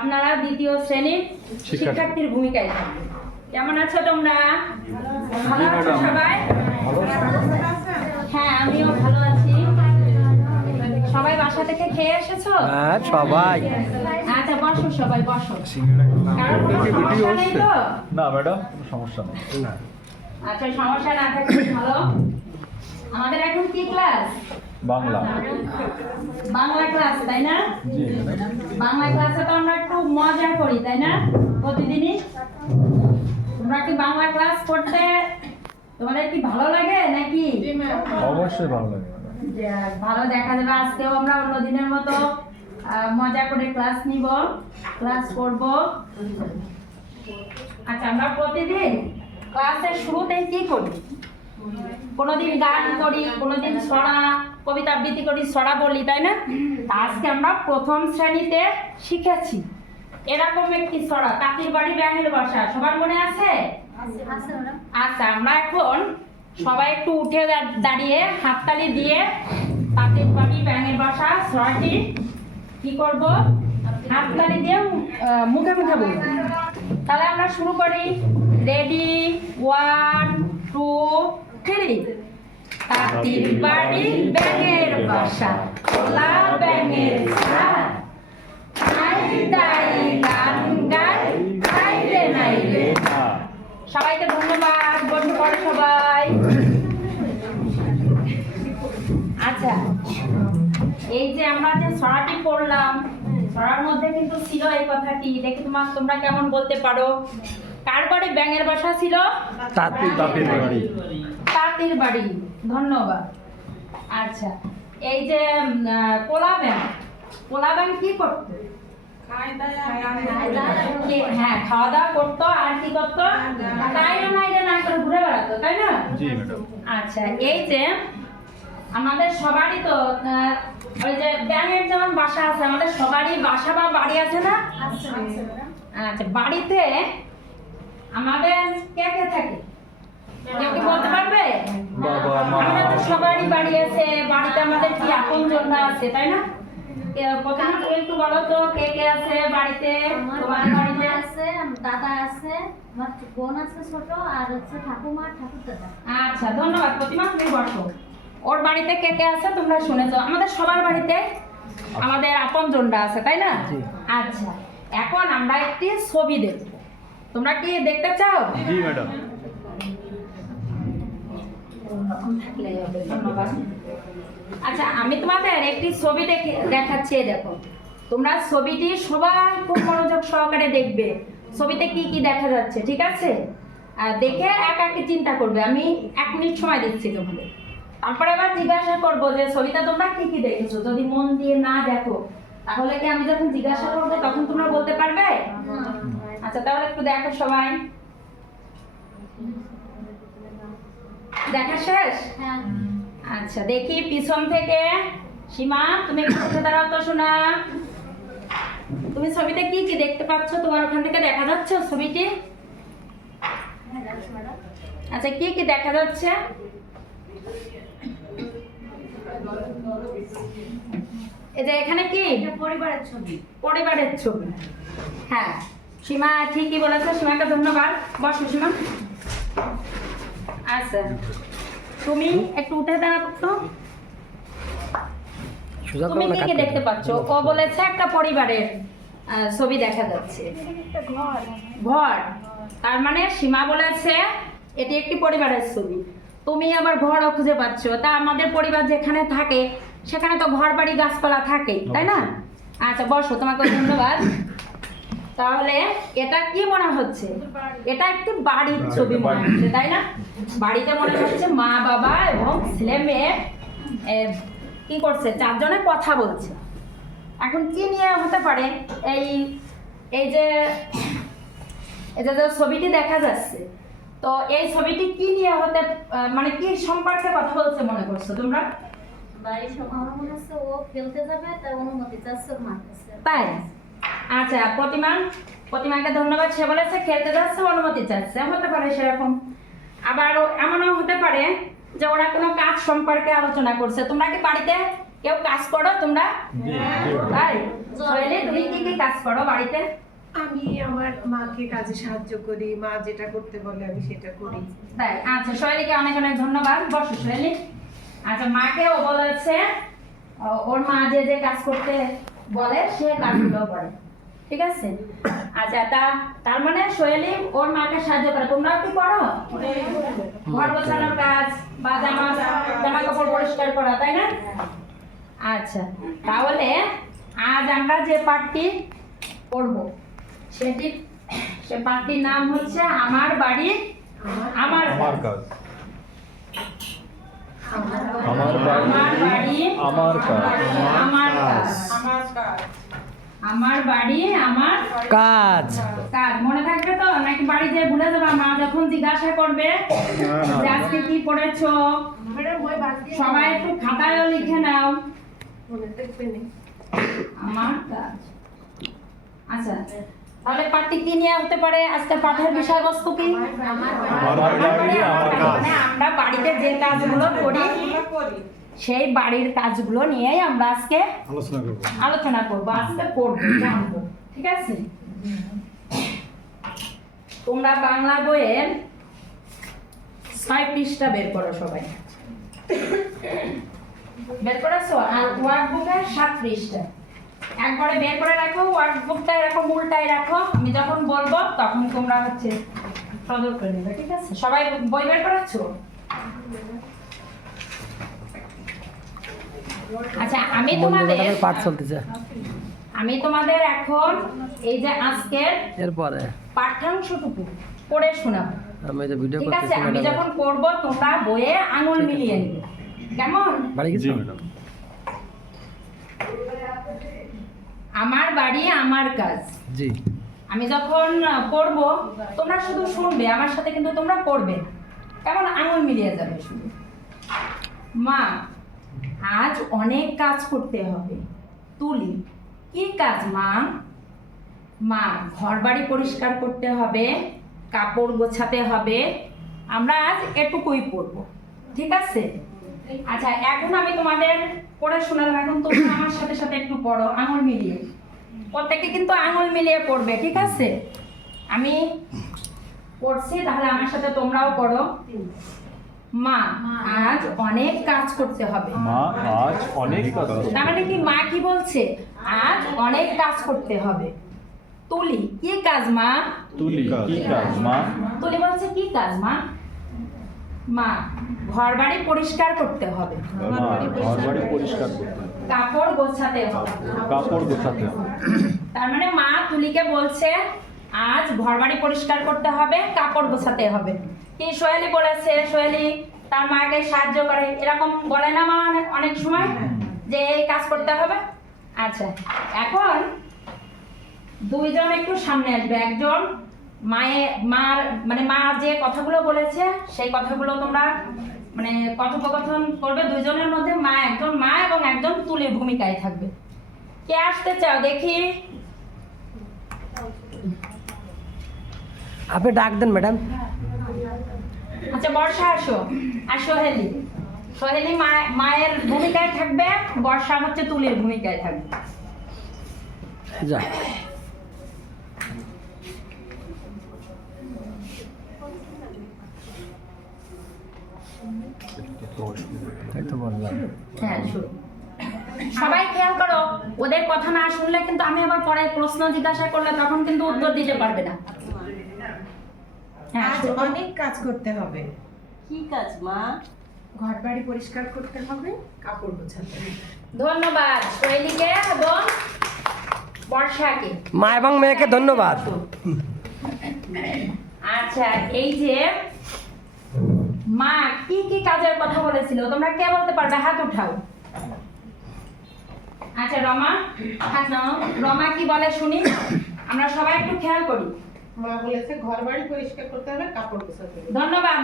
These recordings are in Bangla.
আপনারা দ্বিতীয় শ্রেণীর শিক্ষার্থীর ভূমিকায় থাকবেন। কেমন আছো তোমরা? ভালো আছো সবাই? হ্যাঁ, আমিও ভালো আছি। সবাই বাসা থেকে খেয়ে এসেছো? হ্যাঁ, সবাই। আচ্ছা, বসো, সবাই বসো। কারণ কোনো সমস্যা নেই তো? না ম্যাডাম, কোনো সমস্যা নেই। না, আচ্ছা, সমস্যা না থাকলে ভালো। আমাদের এখন কি ক্লাস? বাংলা। বাংলা ক্লাস, তাই না? জি। বাংলা ক্লাসে তো আমরা একটু মজা করি, তাই না? প্রতিদিনই। তোমরা কি বাংলা ক্লাস করতে তোমাদের কি ভালো লাগে নাকি? অবশ্যই ভালো লাগে ম্যাডাম। ভালো, দেখা যাবে আজকেও আমরা অন্য দিনের মতো মজা করে ক্লাস নিব, ক্লাস করব। আচ্ছা, আমরা প্রতিদিন ক্লাসের শুরুতেই কি করি? কোনোদিন গান করি, কোনোদিন ছড়া, কবিতা আবৃত্তি করি, ছড়া বলি, তাই না? আজকে আমরা প্রথম শ্রেণীতে শিখেছি এরকম একটি ছড়া, তাঁতির বাড়ি ব্যাঙের বাসা। সবার মনে আছে? আচ্ছা, আমরা এখন সবাই একটু উঠে দাঁড়িয়ে হাততালি দিয়ে তাঁতির বাড়ি ব্যাঙের বাসা ছড়াটি কি করব? হাততালি দিয়ে মুখে মুখে বলবো। তাহলে আমরা শুরু করি। রেডি, 1 2 3। তাঁতির বাড়ি ব্যাঙের বাসা, খোলা ব্যাঙের ছাদ, নাই দাই গান গাই, নাই রে নাই রে। সবাইকে ধন্যবাদ। বসে পড়ো সবাই। আচ্ছা, এই যে আমরা যে ছড়াটি পড়লাম, ছড়ার মধ্যে কিন্তু ছিল এই কথাটি। দেখি তোমরা কেমন বলতে পারো। কার বাড়ি ব্যাঙের বাসা ছিল? তাঁতির বাড়ি। তাঁতির বাড়ি। ধন্যবাদ। আচ্ছা, এই যে কোলা ব্যাঙ কি করতো? হ্যাঁ, খাওয়া দাওয়া করতো। আর কি করতো? তাইরে নাইরে না করে ঘুরে বেড়াতো, তাই না? জি ম্যাডাম। আচ্ছা, এই যে আমাদের সবারই তো ওই যে ব্যাঙের যেমন বাসা আছে, আমাদের সবারই বাসা বা বাড়ি আছে না? আচ্ছা, বাড়িতে আমাদের কে কে থাকে? কেউ কি বলতে পারবে? বাবা, মা। আমাদের তো সবারই বাড়ি আছে। বাড়িতে আমাদের কি আপনজনরা আছে, তাই না? প্রথমে তুমি একটু বলো তো, কে কে আছে বাড়িতে? তোমার বাড়িতে আছে, দাদা আছে, আমার বোন আছে ছোট, আর হচ্ছে ঠাকুমা, ঠাকুর দাদা। আচ্ছা, ধন্যবাদ প্রতিমা। তুমি বসো। ওর বাড়িতে কে কে আছে তোমরা শুনেছো। আমাদের সবার বাড়িতে আমাদের আপনজনরা আছে, তাই না? আচ্ছা, এখন আমরা একটি ছবি দেখব। তোমরা কি দেখতে চাও? জি ম্যাডাম। ধন্যবাদ। আচ্ছা, আমি তোমাদের একটি ছবি দেখাচ্ছি। দেখো, তোমরা ছবিটি সবাই খুব মনোযোগ সহকারে দেখবে। ছবিতে কি কি দেখা যাচ্ছে, ঠিক আছে? আর দেখে একা একা চিন্তা করবে। আমি 1 মিনিট সময় দিচ্ছি তোমাদের। তারপরে আবার জিজ্ঞাসা করবো যে ছবিটা তোমরা কি কি দেখেছো। যদি মন দিয়ে না দেখো, তাহলে কি আমি যখন জিজ্ঞাসা করবো তখন তোমরা বলতে পারবে? আচ্ছা, তাহলে একটু দেখো সবাই। দেখা শেষ? হ্যাঁ, আচ্ছা, দেখি পিছন থেকে। সীমা, তুমি একটু উঠে দাঁড়াও তো শোনা। তুমি ছবিতে কি কি দেখতে পাচ্ছ? তোমার ওখান থেকে দেখা যাচ্ছে ছবিটি? আচ্ছা, কি কি দেখা যাচ্ছে? এই যে এখানে কি? এটা পরিবারের ছবি। পরিবারের ছবি। হ্যাঁ, সীমা ঠিকই বলেছে। সীমাকে ধন্যবাদ। বসো সীমা। আচ্ছা, তুমি একটু উঠে দাঁড়াও তো। তুমি কি কি দেখতে পাচ্ছ? ও বলেছে একটা পরিবারের ছবি দেখা যাচ্ছে। ঘর। তার মানে সীমা বলেছে এটি একটি পরিবারের ছবি। তুমি আবার ঘরও খুঁজে পাচ্ছ। তা আমাদের পরিবার যেখানে থাকে সেখানে তো ঘর বাড়ি গাছপালা থাকে, তাই না? আচ্ছা, বসো। তোমাকে ধন্যবাদ। তাহলে এটা কি মনে হচ্ছে? এটা একটি বাড়ির ছবি মনে হচ্ছে, তাই না? বাড়িতে মনে হচ্ছে মা বাবা এবং ছেলে মেয়ে কি করছে? 4 জনে কথা বলছে। এখন কি নিয়ে হতে পারে? এই যে ছবিটি দেখা যাচ্ছে, তো এই ছবিটি কি নিয়ে হতে, মানে কি সম্পর্কে কথা বলছে মনে করছো তোমরা? বাড়ির সব আমার মনে হচ্ছে ও খেলতে যাবে, তাই অনুমতি চাচ্ছে ওর মার কাছে। তাই? আচ্ছা, প্রতিমাকে ধন্যবাদ। সে বলেছে খেলতে যাচ্ছে, অনুমতি চাচ্ছে। হতে পারে সেরকম। আবার এমনও হতে পারে যে ওরা কোনো কাজ সম্পর্কে আলোচনা করছে। তোমরা কি বাড়িতে কেউ কাজ করো তোমরা? তাই? সোহেলি, তুমি কি কি কাজ করো বাড়িতে? আমি আমার মাকে কাজে সাহায্য করি, মা যেটা করতে বলে আমি সেটা করি। তাই, আচ্ছা সোহেলিকে অনেক অনেক ধন্যবাদ। বসো সোহেলি। আচ্ছা, মাকে ও বলেছে ওর মা যে যে কাজ করতে বলে সে কাজগুলো করে, ঠিক আছে? আচ্ছা, তার মানে সোহেলি ওর মাকে সাহায্য করে, তোমরাও কি করো? ঘর গোছানোর কাজ বা জামা কাপড় পরিষ্কার করা, তাই না? আচ্ছা, তাহলে আজ আমরা যে পাঠটি পড়ব সে পাঠটির নাম হচ্ছে আমার বাড়ি আমার আমার কাজ। কাজ। আমার বাড়ি আমার কাজ। আমার কাজ। আমার বাড়ি আমার কাজ। কাজ মনে থাকবে তো, নাকি বাড়ি যেয়ে ভুলে যাবে? মা যখন জিজ্ঞাসা করবে যে আজকে কি পড়েছো, সবাই একটু খাতায়ও লিখে নাও। মনে থাকবে না? আমার কাজ। আচ্ছা, তাহলে পাঠটি কি নিয়ে হতে পারে? আজকে পাঠের বিষয়বস্তু কি? আমার বাড়ি আমার কাজ। মানে আমরা বাড়িতে যে কাজগুলো করি সেই বাড়ির কাজগুলো নিয়েই আমরা আজকে আলোচনা করব, আজকে পড়বো, জানবো, ঠিক আছে? তোমরা বাংলা বইয়ের 6 পৃষ্ঠা বের করো সবাই। বের করেছো? আর ওয়ার্কবুকের 7 পৃষ্ঠা একবারে বের করে রাখো। ওয়ার্কবুকটা এরকম উল্টায় রাখো, আমি যখন বলবো তখন তোমরা হচ্ছে সদর করে নেবে, ঠিক আছে? সবাই বই বের করেছো? আচ্ছা, আমি তোমাদের পাঠ চলতেছে এখন এই যে আজকের এরপরে পাঠ্যাংশটুকু পড়ে শোনাবো, আমি যে ভিডিও ঠিক আছে? করতেছি আমি যখন পড়বো তোমরা বইয়ে আঙুল মিলিয়ে নেবে, কেমন? বাড়ি জি গেছি ম্যাডাম। আমার বাড়ি আমার কাজ। জি। আমি যখন পড়বো তোমরা শুধু শুনবে, আমার সাথে কিন্তু তোমরা পড়বে না, কেমন? আঙুল মিলিয়ে যাবে শুধু। মা, আজ অনেক কাজ করতে হবে। তুলি, কি কাজ মা? মা, ঘর বাড়ি পরিষ্কার করতে হবে, কাপড় গোছাতে হবে। আমরা আজ এটুকুই পড়বো, ঠিক আছে? আচ্ছা, এখন আমি তোমাদের পড়ে শোনালাম, এখন তোমরা আমার সাথে সাথে একটু পড়ো আঙুল মিলিয়ে। প্রত্যেকে কিন্তু আঙুল মিলিয়ে পড়বে, ঠিক আছে? আমি পড়ছি, তাহলে আমার সাথে তোমরাও পড়ো। মা, আজ অনেক কাজ করতে হবে। মা, আজ অনেক কাজ করতে তার মানে কি মা কি বলছে? আজ অনেক কাজ করতে হবে। তুলি, কি কাজ মা? তুলি, কি কাজ মা? তুলি বলছে কি কাজ মা? মা, ঘর বাড়ি পরিষ্কার করতে হবে, মা, ঘর বাড়ি পরিষ্কার করতে হবে। কাপড় গোছাতে হবে। কাপড় গোছাতে হবে। তার মানে মা তুলিকে বলছে আজ ঘর বাড়ি পরিষ্কার করতে হবে, কাপড় গোছাতে হবে। কি সোহেলি বলেছে? সোহেলি তার মাকে সাহায্য করে, এরকম বলে না মা অনেক সময় যে এই কাজ করতে হবে? আচ্ছা, এখন দুইজন একটু সামনে আসবে। একজন মা যে কথাগুলো বলেছে সেই কথাগুলো তোমরা মানে কথোপকথন করবে। দুইজনের মধ্যে একজন মা এবং একজন তুলির ভূমিকায় থাকবে। কে আসতে চাও দেখি? আপনি ডাক দেন ম্যাডাম। আচ্ছা, বর্ষা আসো। আর সোহেলি মায়ের ভূমিকায় থাকবে, বর্ষা হচ্ছে তুলির ভূমিকায় থাকবে। যা। তাই তো বললাম। হ্যাঁ, শুরু। সবাই খেয়াল করো, ওদের কথা না শুনলে কিন্তু আমি আবার পরে প্রশ্ন জিজ্ঞাসা করলে তখন কিন্তু উত্তর দিতে পারবে না। হ্যাঁ, আজ শুরু। অনেক কাজ করতে হবে। কি কাজ মা? ঘর বাড়ি পরিষ্কার করতে হবে, কাপড় গোছাতে হবে। ধন্যবাদ সোহেলিকে এবং বর্ষাকে। মা এবং মেয়েকে ধন্যবাদ। আচ্ছা, এই যে মা কি কি কাজের কথা বলেছিল তোমরা কে বলতে পারবে? হাত উঠাও। আচ্ছা, রমা হাত নাও। রমা কি বলে শুনি, আমরা সবাই একটু খেয়াল করি। মা বলেছে ঘর বাড়ি পরিষ্কার করতে হবে, কাপড় গোছাতে হবে। ধন্যবাদ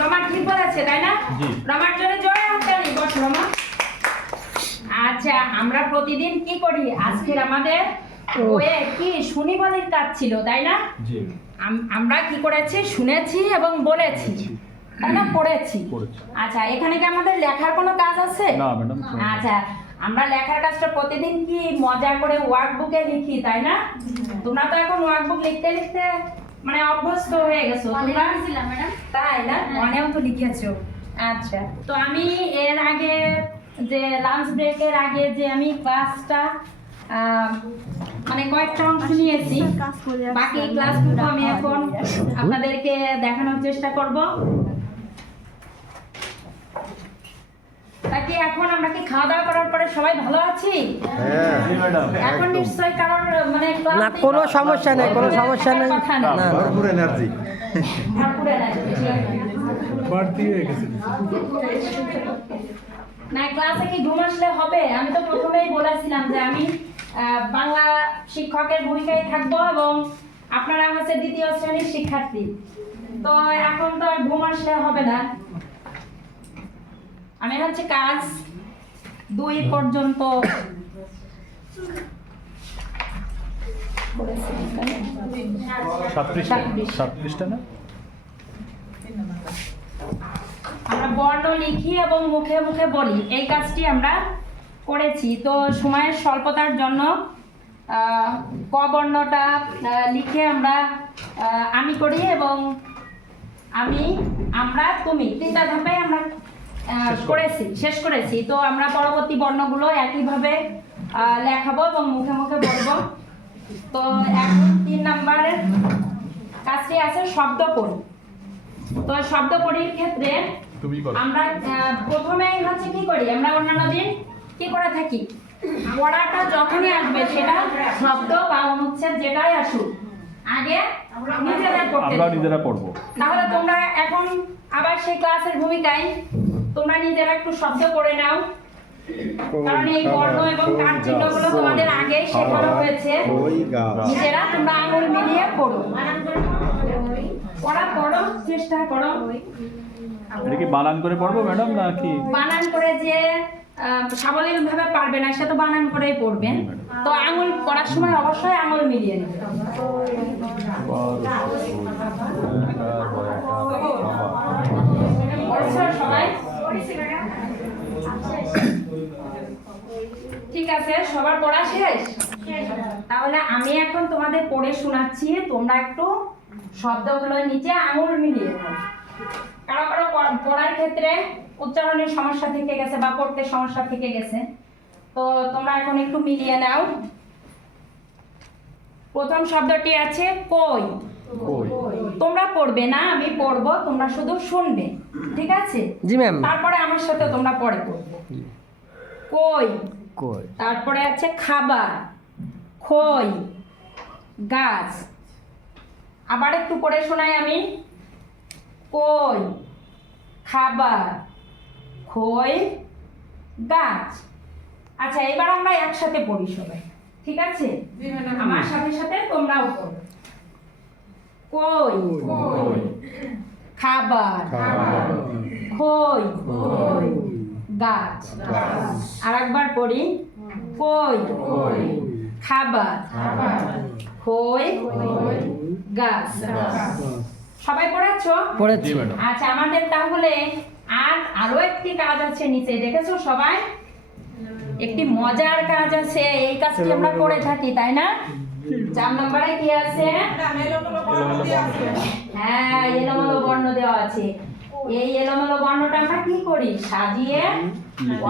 রমা ঠিক বলেছে, তাই না? জি। রমার জন্য জোরে হাততালি। বস রমা। আচ্ছা, আমরা প্রতিদিন কি করি? আজকের আমাদের বইয়ে কি শুনিবলির কাজ ছিল, তাই না? জি। আমরা কি করেছি? শুনেছি এবং বলেছি, তাই না? পড়েছি। পড়েছি। আচ্ছা, এখানে কি আমাদের লেখার কোনো কাজ আছে? না ম্যাডাম। আচ্ছা, আমরা লেখার কাজটা প্রতিদিন কি মজা করে ওয়ার্কবুকে লিখি, তাই না? তোমরা তো এখন ওয়ার্কবুক লিখতে লিখতে মানে অভ্যস্ত হয়ে গেছো তোমরা, ম্যাডাম। তাই না? মনেও তো লিখেছো। আচ্ছা, তো আমি এর আগে যে লাঞ্চ ব্রেকের আগে যে আমি ক্লাসটা মানে কয়েকটা অংশ নিয়েছি, বাকি ক্লাসগুলো আমি এখন আপনাদেরকে দেখানোর চেষ্টা করব। তাকে এখন আমরা কি খাওয়া দাওয়া করার পরে সবাই ভালো আছি? জি ম্যাডাম। এখন নিশ্চয়ই কারণ মানে ক্লাস না, কোনো সমস্যা নেই, কোনো সমস্যা নেই। কথা নেই। না, না। ভরপুর এনার্জি। ভরপুর energy। না, ক্লাসে কি ঘুম আসলে হবে? আমি তো প্রথমেই বলেছিলাম যে আমি বাংলা শিক্ষকের ভূমিকায় থাকবো এবং আপনারা হচ্ছে দ্বিতীয় শ্রেণীর শিক্ষার্থী, তো এখন তো আর ঘুম আসলে হবে না। আমি হচ্ছে কাজ 2 পর্যন্ত সাত পৃষ্ঠা না? আমরা বর্ণ লিখি এবং মুখে মুখে বলি, এই কাজটি আমরা করেছি। তো সময়ের স্বল্পতার জন্য ক বর্ণটা লিখে আমরা আমি করি এবং আমি, আমরা, তুমি 3টা ধাপে আমরা শেষ করেছি। তো আমরা পরবর্তী বর্ণগুলো একইভাবে লেখাবো এবং মুখে মুখে বলবো। তো এখন 3 নম্বরের কাজটি আছে শব্দ পড়ি। তো শব্দ পড়ির ক্ষেত্রে তুমি করো। আমরা প্রথমেই হচ্ছে কি করি, আমরা অন্যান্য দিন কি করে থাকি, পড়াটা যখনই আসবে সেটা শব্দ বা অনুচ্ছেদ যেটাই আসুক আগে নিজেরা পড়তে আমরা দিই। নিজেরা পড়বো। তাহলে তোমরা এখন আবার সেই ক্লাসের ভূমিকায় তোমরা নিজেরা একটু শব্দ করে নাও, কারণ এই বর্ণ এবং কাঠ চিহ্নগুলো তোমাদের আগেই শেখানো হয়েছে। ওই গাছ। নিজেরা তোমরা আঙুল মিলিয়ে পড়ো, পড়ো, চেষ্টা করো। এটা কি বানান করে পড়বো ম্যাডাম নাকি? বানান করে যে সাবলীল ভাবে পারবে না সে তো বানান করেই পড়বেন। তো আঙুল পড়ার সময় অবশ্যই আঙুল মিলিয়ে নেবে। পড়ছো সবাই? ঠিক আছে, সবার পড়া শেষ? তাহলে আমি এখন তোমাদের পড়ে শোনাচ্ছি, তোমরা একটু শব্দগুলোর নিচে আঙুল মিলিয়ে নাও। কারো কারো পড়ার ক্ষেত্রে উচ্চারণের সমস্যা থেকে গেছে বা পড়তে সমস্যা থেকে গেছে, তো তোমরা এখন একটু মিলিয়ে নাও। প্রথম শব্দটি আছে কই। কই। তোমরা পড়বে না, আমি পড়বো, তোমরা শুধু শুনবে, ঠিক আছে? জি ম্যাম। তারপরে আমার সাথে তোমরা পরে পড়বে। কই। কই। তারপরে আছে খাবার, খই, গাছ। আবার একটু পড়ে শোনাই আমি। কই, খাবার, খই, গাছ। আচ্ছা, এবার আমরা একসাথে পড়ি সবাই, ঠিক আছে? আমার সাথে সাথে তোমরাও পড়ো। কই, খাবার, খই, গাছ। আর একবার পড়ি। কই, খাবার, খই, গাছ। সবাই পড়েছো? পড়েছি। আচ্ছা, আমাদের তাহলে আরো একটি কাজ আছে নিচে, দেখেছো সবাই? একটি মজার কাজ আছে, এই কাজটি আমরা করে থাকি, তাই না? 4 নম্বরে কি আছে? হ্যাঁ, এলোমেলো বর্ণ দেওয়া আছে। এই এলোমেলো বর্ণটা আমরা কি করি, সাজিয়ে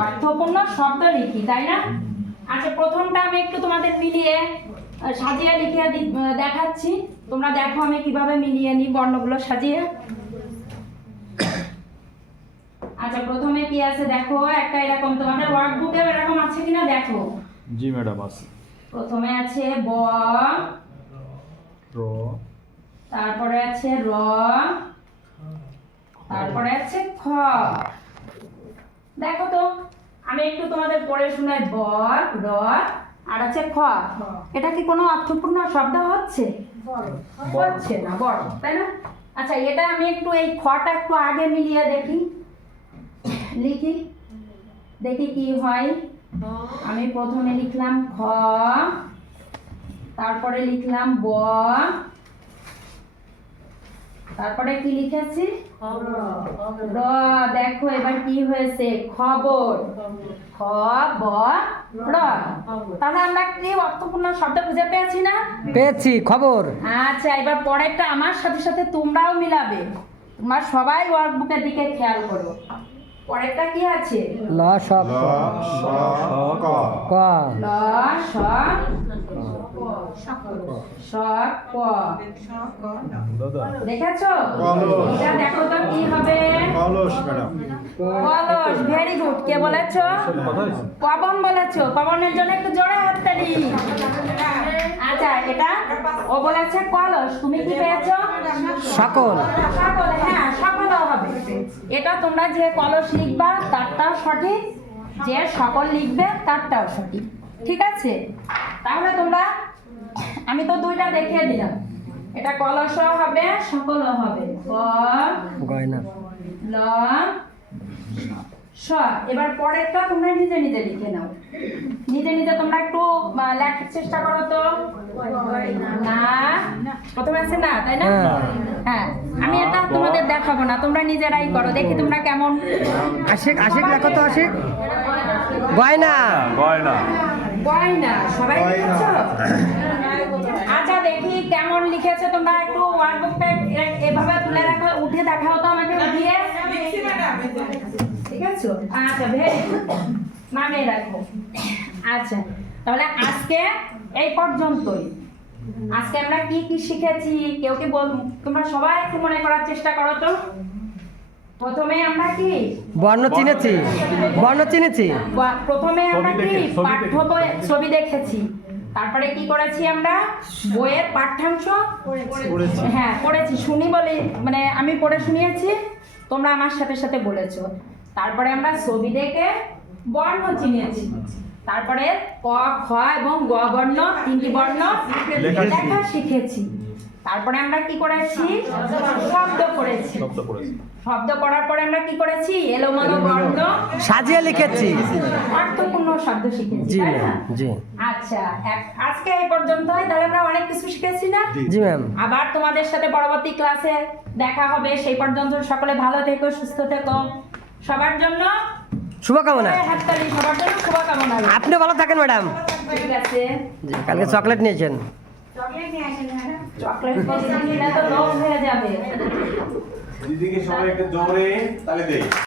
অর্থপূর্ণ শব্দ লিখি, তাই না? আচ্ছা, প্রথমটা আমি একটু তোমাদের মিলিয়ে সাজিয়ে লিখে দেখাচ্ছি। তোমরা দেখো আমি কিভাবে মিলিয়ে নিই বর্ণগুলো সাজিয়ে। আচ্ছা, প্রথমে কি আছে দেখো, একটা এরকম তোমাদের ওয়ার্কবুকে এরকম আছে কিনা দেখো। জি ম্যাডাম আছে। প্রথমে আছে ব, র, তারপরে আছে র, তারপরে আছে খ। দেখো তো, আমি একটু তোমাদের পড়ে শোনাই। ব, র, আর আছে খ। এটা কি কোনো অর্থপূর্ণ শব্দ হচ্ছে? হচ্ছে না, বড়, তাই না? আচ্ছা, এটা আমি একটু এই খটা একটু আগে মিলিয়ে লিখি, দেখি কি হয়। আমি প্রথমে লিখলাম খ, তারপরে লিখলাম ব, তারপরে কি লিখেছি র। দেখো এবার কি হয়েছে, খবর, খ ব র। তাহলে আমরা কি অর্থপূর্ণ শব্দ খুঁজে পেয়েছি না? পেয়েছি খবর। আচ্ছা, এবার পরেরটা আমার সাথে সাথে তোমরাও মিলাবে। তোমরা সবাই ওয়ার্কবুকের দিকে খেয়াল করো। পরেরটা কি আছে? ল স ক ল স স ক। দেখেছো? এটা দেখো তো কি হবে? কলস। Very good. কে বলেছো? পবন বলেছো। পবনের জন্য একটু জোরে হাততালি। আচ্ছা, এটা ও বলেছে কলস। তুমি কি পেয়েছো? সকল। সকল। হ্যাঁ, সকলও হবে। এটা তোমরা যে কলস লিখবা তারটাও সঠিক, যে সকল লিখবে তারটাও সঠিক। ঠিক আছে? তাহলে তোমরা, আমি তো দুইটা দেখিয়ে দিলাম, এটা কলসও হবে সকলও হবে। ক গয়না। ল স। এবার পরেরটা তোমরা নিজে নিজে লিখে নাও। নিজে নিজে তোমরা একটু লেখার চেষ্টা করো তো। না, প্রথমে আছে না, তাই না? হ্যাঁ, আমি এটা তোমাদের দেখাবো না, তোমরা নিজেরাই করো, দেখি তোমরা কেমন। আশিক আশিক লেখো তো আশিক। গয়না। গয়না। গয়না। সবাই লিখেছো? আচ্ছা, দেখি কেমন লিখেছো তোমরা। একটু ওয়ার্কবুকটা এভাবে তুলে রাখো, উঠে দেখাও তো আমাকে, উঠিয়ে। ঠিক আছে? আচ্ছা, ভেরি গুড। নামিয়ে রাখো। আচ্ছা, তাহলে আজকে এই পর্যন্তই। আজকে আমরা কি কি শিখেছি কেউ কি বল, তোমরা সবাই একটু মনে করার চেষ্টা করো তো। প্রথমে আমরা কি বর্ণ চিনেছি। বর্ণ চিনেছি। প্রথমে আমরা ছবি কি দেখে, ছবি পাঠ্য দেখে। বই ছবি দেখেছি। তারপরে কি করেছি আমরা? বইয়ের পাঠ্যাংশ হ্যাঁ পড়েছি। শুনি বলে মানে আমি পড়ে শুনিয়েছি, তোমরা আমার সাথে সাথে বলেছো। তারপরে আমরা ছবি দেখে বর্ণ চিনিয়েছি। তারপরে ক, খ এবং গ বর্ণ, তিনটি বর্ণ লেখা শিখেছি। তারপরে আমরা কি করেছি? শব্দ করেছি। শব্দ পড়েছি। শব্দ করার পরে আমরা কি করেছি? এলোমেলো বর্ণ সাজিয়ে লিখেছি। অর্থপূর্ণ শব্দ শিখেছি, জি তাই না? ম্যাম। জি আচ্ছা, আজকে এই পর্যন্তই। তাহলে আমরা অনেক কিছু শিখেছি না? জি ম্যাম। আবার তোমাদের সাথে পরবর্তী ক্লাসে দেখা হবে। সেই পর্যন্ত সকলে ভালো থেকো, সুস্থ থেকো। সবার জন্য শুভকামনা। হাততালি। সবার জন্য শুভকামনা। আপনি ভালো থাকেন ম্যাডাম। ঠিক আছে। জি, কালকে চকলেট নিয়েছেন। চকলেট প্রতিদিন নিলে তো লোভ হয়ে যাবে। দিদিকে সবাই একটা জোরে তালে দেই।